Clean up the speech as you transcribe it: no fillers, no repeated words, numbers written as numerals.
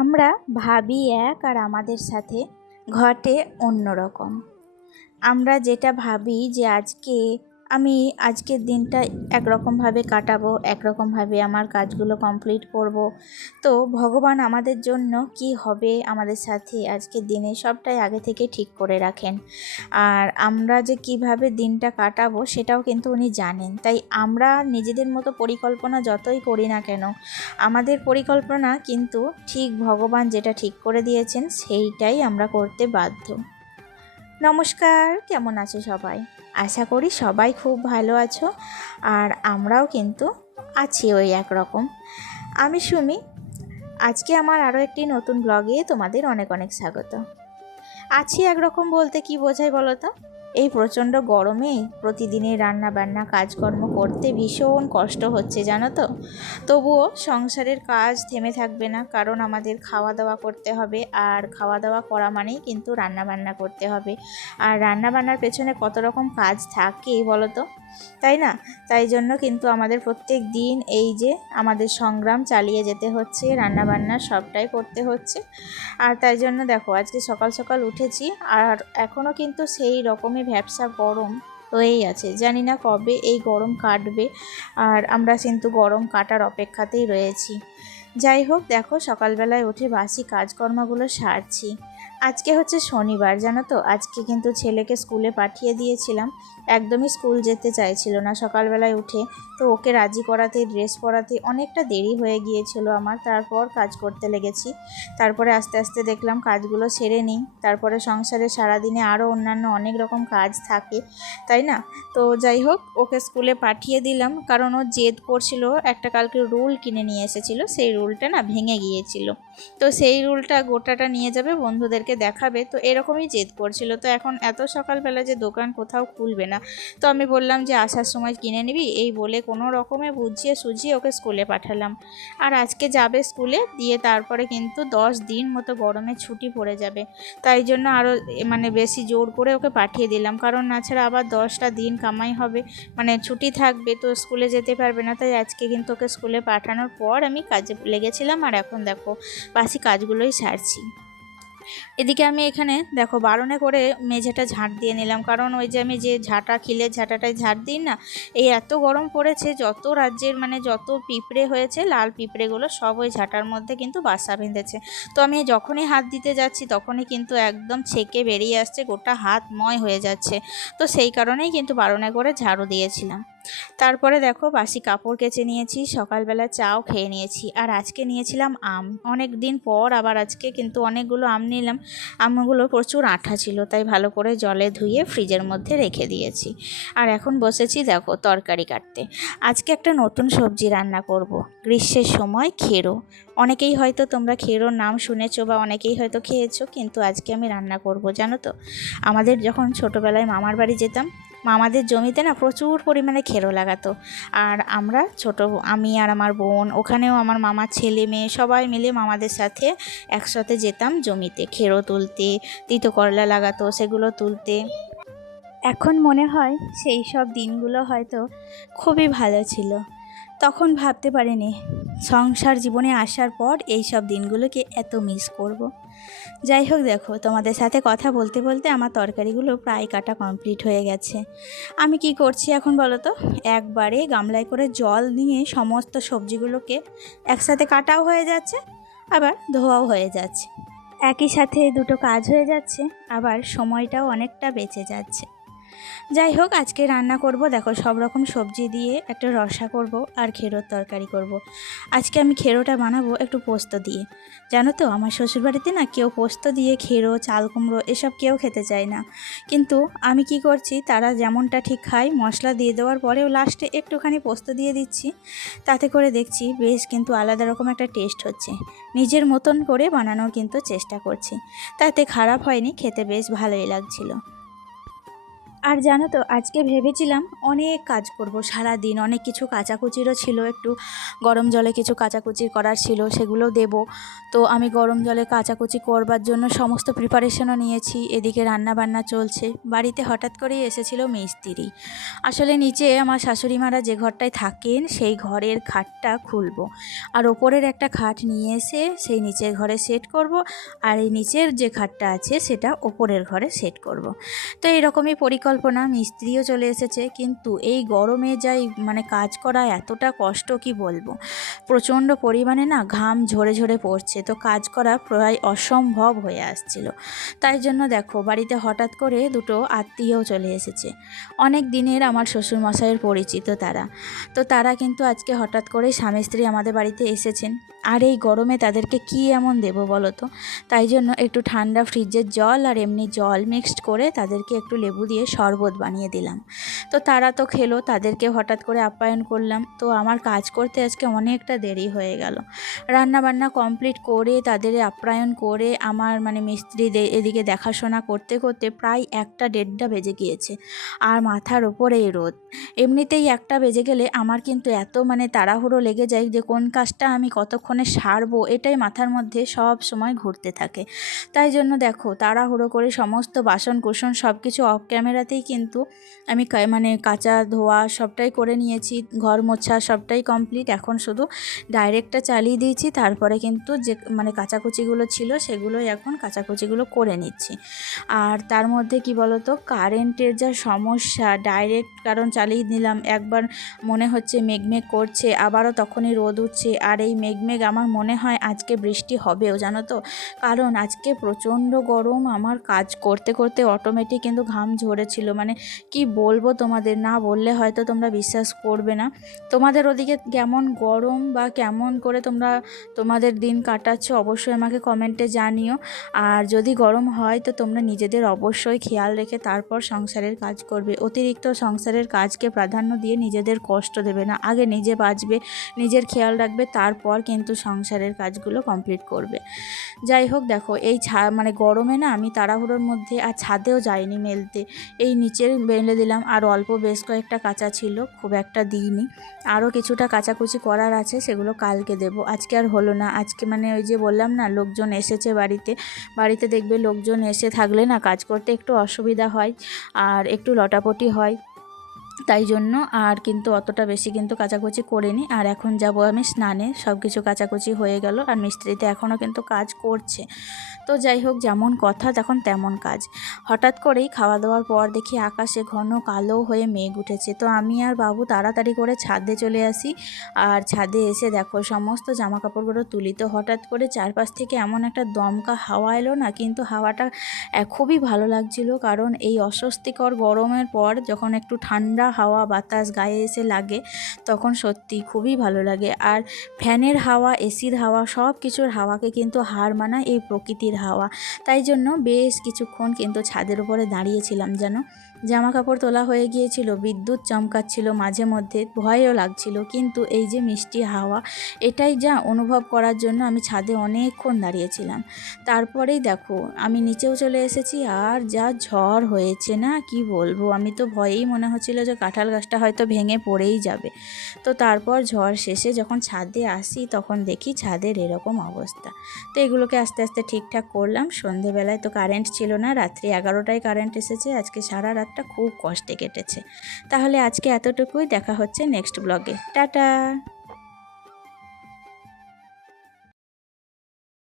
আমরা ভাবি এক আর আমাদের সাথে ঘটে অন্য রকম। আমরা যেটা ভাবি যে আমি আজকের দিনটা একরকমভাবে কাটাবো, একরকমভাবে আমার কাজগুলো কমপ্লিট করব। তো ভগবান আমাদের জন্য কি হবে আমাদের সাথে আজকের দিনে সবটাই আগে থেকে ঠিক করে রাখেন। আর আমরা যে কিভাবে দিনটা কাটাবো সেটাও কিন্তু উনি জানেন। তাই আমরা নিজেদের মতো পরিকল্পনা যতই করি না কেন, আমাদের পরিকল্পনা কিন্তু ঠিক ভগবান যেটা ঠিক করে দিয়েছেন সেইটাই আমরা করতে বাধ্য। নমস্কার, কেমন আছো সবাই? আশা করি সবাই খুব ভালো আছো, আর আমরাও কিন্তু আছি ওই একরকম। আমি সুমি। আজকে আমার আরও একটি নতুন ব্লগে তোমাদের অনেক অনেক স্বাগত। আছি একরকম বলতে কি বোঝাই বলো তো? এই প্রচণ্ড গরমে প্রতিদিনের রান্না বান্না কাজকর্ম করতে ভীষণ কষ্ট হচ্ছে, জানো তো। তবুও সংসারের কাজ থেমে থাকবে না, কারণ আমাদের খাওয়া দাওয়া করতে হবে, আর খাওয়া দাওয়া করা মানেই কিন্তু রান্না বান্না করতে হবে। আর রান্না বান্নার পেছনে কত রকম কাজ থাকে বলো তো, তাই না? তাই জন্য কিন্তু আমাদের প্রত্যেক দিন এই যে আমাদের সংগ্রাম চালিয়ে যেতে হচ্ছে, রান্নাবান্না সবটাই করতে হচ্ছে। আর তাই জন্য দেখো আজকে সকাল সকাল উঠেছি, আর এখনও কিন্তু সেই রকমই ভ্যাপসা গরম হয়েই আছে। জানি না কবে এই গরম কাটবে, আর আমরা কিন্তু গরম কাটার অপেক্ষাতেই রয়েছি। যাই হোক, দেখো সকালবেলায় উঠে বাসি কাজকর্মগুলো সারছি। আজকে হচ্ছে শনিবার, জানো তো। আজকে কিন্তু ছেলেকে স্কুলে পাঠিয়ে দিয়েছিলাম। একদমই স্কুল যেতে চাইছিল না সকালবেলায় উঠে। তো ওকে রাজি করাতে, ড্রেস পরাতে অনেকটা দেরি হয়ে গিয়েছিল আমার। তারপর কাজ করতে লেগেছি। তারপরে আস্তে আস্তে দেখলাম কাজগুলো সেরে নিই। তারপরে সংসারে সারাদিনে আরও অন্যান্য অনেক রকম কাজ থাকে, তাই না? তো যাই হোক, ওকে স্কুলে পাঠিয়ে দিলাম, কারণ ও জেদ করছিল। একটা কালকে রুল কিনে নিয়ে এসেছিল, সেই রুলটা না ভেঙে গিয়েছিল। তো সেই রুলটা গোটাটা নিয়ে যাবে, বন্ধুদেরকে দেখাবে। তো এরকমই জেদ করছিল। তো এখন এত সকালবেলা যে দোকান কোথাও খুলবে না। তো আমি বললাম যে আসার সময় কিনে নিবি, এই বলে কোনো রকমে বুঝিয়ে সুঝিয়ে ওকে স্কুলে পাঠালাম। আর আজকে যাবে স্কুলে, দিয়ে তারপরে কিন্তু 10 দিন মতো গরমে ছুটি পড়ে যাবে। তাই জন্য আরও বেশি জোর করে ওকে পাঠিয়ে দিলাম, কারণ তাছাড়া আবার 10টা দিন কামাই হবে, ছুটি থাকবে, তো স্কুলে যেতে পারবে না। তাই আজকে কিন্তু ওকে স্কুলে পাঠানোর পর আমি কাজে লেগেছিলাম। আর এখন দেখো বাসি কাজগুলোই সারছি। এদিকে আমি এখানে দেখো বারণে করে মেঝেটা ঝাঁট দিয়ে নিলাম, কারণ ওই যে আমি যে খিলের ঝাঁটাটায় ঝাঁট দিই না, এই এত গরম পড়েছে, যত রাজ্যের যত পিঁপড়ে হয়েছে, লাল পিঁপড়েগুলো সব ওই ঝাঁটার মধ্যে কিন্তু বাসা বেঁধেছে। তো আমি যখনই হাত দিতে যাচ্ছি তখনই কিন্তু একদম ছেঁকে বেরিয়ে আসছে, গোটা হাত ময় হয়ে যাচ্ছে। তো সেই কারণেই কিন্তু বারণে করে ঝাড়ু দিয়েছিলাম। তারপরে দেখো বাসি কাপড় কেচে নিয়েছি, সকালবেলা চাও খেয়ে নিয়েছি। আর আজকে নিয়েছিলাম আম, অনেক দিন পর আবার আজকে কিন্তু অনেকগুলো আম নিলাম। আমগুলো প্রচুর আঠা ছিল, তাই ভালো করে জলে ধুয়ে ফ্রিজের মধ্যে রেখে দিয়েছি। আর এখন বসেছি দেখো তরকারি কাটতে। আজকে একটা নতুন সবজি রান্না করব, গ্রীষ্মের সময় খেরো। অনেকেই হয়তো তোমরা খেরোর নাম শুনেছো, বা অনেকেই হয়তো খেয়েছো, কিন্তু আজকে আমি রান্না করব, জানো তো। আমাদের যখন ছোটোবেলায় মামার বাড়ি যেতাম, মামাদের জমিতে না প্রচুর পরিমাণে খেরো লাগাতো। আর আমরা আমি আর আমার বোন, ওখানেও আমার মামার ছেলে মেয়ে সবাই মিলে মামাদের সাথে একসাথে যেতাম জমিতে খেরো তুলতে। তিতো করলা লাগাতো, সেগুলো তুলতে। এখন মনে হয় সেই সব দিনগুলো হয়তো খুবই ভালো ছিল। তখন ভাবতে পারিনি সংসার জীবনে আসার পর এই সব দিনগুলোকে এত মিস করব। যাই হোক, দেখো তোমাদের সাথে কথা বলতে বলতে আমার তরকারিগুলো প্রায় কাটা কমপ্লিট হয়ে গেছে। আমি কি করছি এখন বলো তো, একবারে গামলায় করে জল নিয়ে সমস্ত সবজিগুলোকে একসাথে কাটাও হয়ে যাচ্ছে, আবার ধোয়াও হয়ে যাচ্ছে। একই সাথে দুটো কাজ হয়ে যাচ্ছে, আবার সময়টাও অনেকটা বেঁচে যাচ্ছে। যাই হোক, আজকে রান্না করব দেখো সব রকম সবজি দিয়ে একটা রসা করব, আর খেরোর তরকারি করব। আজকে আমি খেরোটা বানাবো একটু পোস্ত দিয়ে। জানো তো, আমার শ্বশুরবাড়িতে না কেউ পোস্ত দিয়ে খেরো, চাল কুমড়ো এসব কেউ খেতে চায় না। কিন্তু আমি কি করছি, তারা যেমনটা ঠিক খায়, মশলা দিয়ে দেওয়ার পরেও লাস্টে একটুখানি পোস্ত দিয়ে দিচ্ছি। তাতে করে দেখছি বেশ কিন্তু আলাদা রকম একটা টেস্ট হচ্ছে। নিজের মতন করে বানানোর কিন্তু চেষ্টা করছি, তাতে খারাপ হয়নি, খেতে বেশ ভালোই লাগছিল। আর জানো তো আজকে ভেবেছিলাম অনেক কাজ করব সারা দিন, অনেক কিছু কাচাকুচিরও ছিল, একটু গরম জলে কিছু কাচাকুচি করার ছিল, সেগুলো দেব। তো আমি গরম জলে কাচাকুচি করবার জন্য সমস্ত প্রিপারেশনও নিয়েছি, এদিকে রান্না বান্না চলছে। বাড়িতে হঠাৎ করেই এসেছিল মিস্ত্রি। আসলে নিচে আমার শাশুড়ি মারা যে ঘরটায় থাকেন সেই ঘরের খাটটা খুলবো, আর ওপরের একটা খাট নিয়ে এসে সেই নিচের ঘরে সেট করব, আর এই নিচের যে খাটটা আছে সেটা ওপরের ঘরে সেট করব। তো এরকমই পরিকল্পনা, মিস্ত্রিও চলে এসেছে। কিন্তু এই গরমে যাই মানে কাজ করা এতটা কষ্ট কি বলবো, প্রচণ্ড পরিমাণে না ঘাম ঝরে ঝরে পড়ছে, তো কাজ করা প্রায় অসম্ভব হয়ে আসছিল। তাই জন্য দেখো বাড়িতে হঠাৎ করে দুটো আত্মীয়ও চলে এসেছে, অনেক দিনের আমার শ্বশুরমশাইয়ের পরিচিত তারা। তো তারা কিন্তু আজকে হঠাৎ করে স্বামী স্ত্রী আমাদের বাড়িতে এসেছেন। আর এই গরমে তাদেরকে কি এমন দেবো বলো তো, তাই জন্য একটু ঠান্ডা ফ্রিজের জল আর এমনি জল মিক্সড করে তাদেরকে একটু লেবু দিয়ে শরবত বানিয়ে দিলাম। তো তারা তো খেলো, তাদেরকে হঠাৎ করে আপ্যায়ন করলাম। তো আমার কাজ করতে আজকে অনেকটা দেরি হয়ে গেল। রান্না বান্না কমপ্লিট করে তাদের আপ্যায়ন করে আমার মানে মিস্ত্রি এদিকে দেখাশোনা করতে করতে প্রায় 1টা 1:30 বেজে গিয়েছে। আর মাথার ওপরেই রোদ, এমনিতেই 1টা বেজে গেলে আমার কিন্তু এত মানে তাড়াহুড়ো লেগে যায় যে কোন কাজটা আমি কতক্ষণে সারবো, এটাই মাথার মধ্যে সব সময় ঘুরতে থাকে। তাই জন্য দেখো তাড়াহুড়ো করে সমস্ত বাসন কুসন সব কিছু অফ ক্যামেরাতেই কিন্তু আমি মানে কাচা ধোয়া সবটাই করে নিয়েছি, ঘর মোছা সবটাই কমপ্লিট। এখন শুধু ডাইরেক্টটা চালিয়ে দিয়েছি, তারপরে কিন্তু যে মানে কাচাকুচিগুলো ছিল সেগুলোই এখন কাচাকুচিগুলো করে নিচ্ছি। আর তার মধ্যে কি বলতো, কারেন্টের যা সমস্যা, ডাইরেক্ট কারণ চালিয়ে নিলাম, একবার মনে হচ্ছে মেঘমেঘ করছে, আবারও তখনই রোদ উঠছে। আর এই মেঘমেঘ আমার মনে হয় আজকে বৃষ্টি হবেও জানো তো, কারণ আজকে প্রচণ্ড গরম। আমার কাজ করতে করতে অটোমেটিক কিন্তু ঘাম ঝরেছিল, মানে কি বলবো তোমাদের, না বললে হয়তো তোমরা বিশ্বাস করবে না। তোমাদের ওদিকে কেমন গরম বা কেমন করে তোমরা তোমাদের দিন কাটাচ্ছ অবশ্যই আমাকে কমেন্টে জানিও। আর যদি গরম হয় তো তোমরা নিজেদের অবশ্যই খেয়াল রেখে তারপর সংসারের কাজ করবে। অতিরিক্ত সংসারের কাজকে প্রাধান্য দিয়ে নিজেদের কষ্ট দেবে না, আগে নিজে বাঁচবে, নিজের খেয়াল রাখবে, তারপর কিন্তু সংসারের কাজগুলো কমপ্লিট করবে। যাই হোক দেখো এই মানে গরমে না আমি তাড়াহুড়োর মধ্যে আর ছাদেও যাইনি মেলতে, এই নিচের মেলে দিলাম। আর অল্প বেশ কয়েকটা কাঁচা ছিল, খুব একটা দিইনি। আরও কিছুটা কাচাকুচি করার আছে, সেগুলো কালকে দেব, আজকে আর হলো না। আজকে মানে ওই যে বললাম না লোকজন এসেছে বাড়িতে, বাড়িতে দেখবে লোকজন এসে থাকলে না কাজ করতে একটু অসুবিধা হয় আর একটু লটাপটি হয়, তাই জন্য আর কিন্তু অতটা বেশি কিন্তু কাচাকুচি করিনি। আর এখন যাব আমি স্নানে, সব কিছু কাচাকুচি হয়ে গেল আর মিস্ত্রিতে এখনও কিন্তু কাজ করছে। তো যাই হোক, যেমন কথা তখন তেমন কাজ। হঠাৎ করেই খাওয়া দাওয়ার পর দেখি আকাশে ঘন কালো হয়ে মেঘ উঠেছে। তো আমি আর বাবু তাড়াতাড়ি করে ছাদে চলে আসি। আর ছাদে এসে দেখো সমস্ত জামা কাপড়গুলো তুলি। তো হঠাৎ করে চারপাশ থেকে এমন একটা দমকা হাওয়া এলো না, কিন্তু হাওয়াটা খুবই ভালো লাগছিল, কারণ এই অস্বস্তিকর গরমের পর যখন একটু ঠান্ডা হাওয়া বাতাস গায়ে এসে লাগে তখন সত্যি খুবই ভালো লাগে। আর ফ্যানের হাওয়া, এসির হাওয়া, সব কিছুর হাওয়াকে কিন্তু হার মানায় এই প্রকৃতির হাওয়া। তাই জন্য বেশ কিছুক্ষণ কিন্তু ছাদের উপরে দাঁড়িয়েছিলাম যেন। জামা কাপড় তোলা হয়ে গিয়েছিল, বিদ্যুৎ চমকাচ্ছিল মাঝে মধ্যে, ভয়ও লাগছিল, কিন্তু এই যে মিষ্টি হাওয়া এটাই যা অনুভব করার জন্য আমি ছাদে অনেকক্ষণ দাঁড়িয়েছিলাম। তারপরেই দেখো আমি নিচেও চলে এসেছি, আর যা ঝড় হয়েছে না কি বলবো, আমি তো ভয়েই মনে হচ্ছিল যে কাঁঠাল গাছটা হয়তো ভেঙে পড়েই যাবে। তো তারপর ঝড় শেষে যখন ছাদে আসি তখন দেখি ছাদের এরকম অবস্থা। তো এগুলোকে আস্তে আস্তে ঠিকঠাক করলাম। সন্ধেবেলায় তো কারেন্ট ছিল না, রাত্রি 11টায় কারেন্ট এসেছে। আজকে সারা রাতটা খুব কষ্টে কেটেছে। তাহলে আজকে এতটুকুই, দেখা হচ্ছে নেক্সট ব্লগে, টাটা।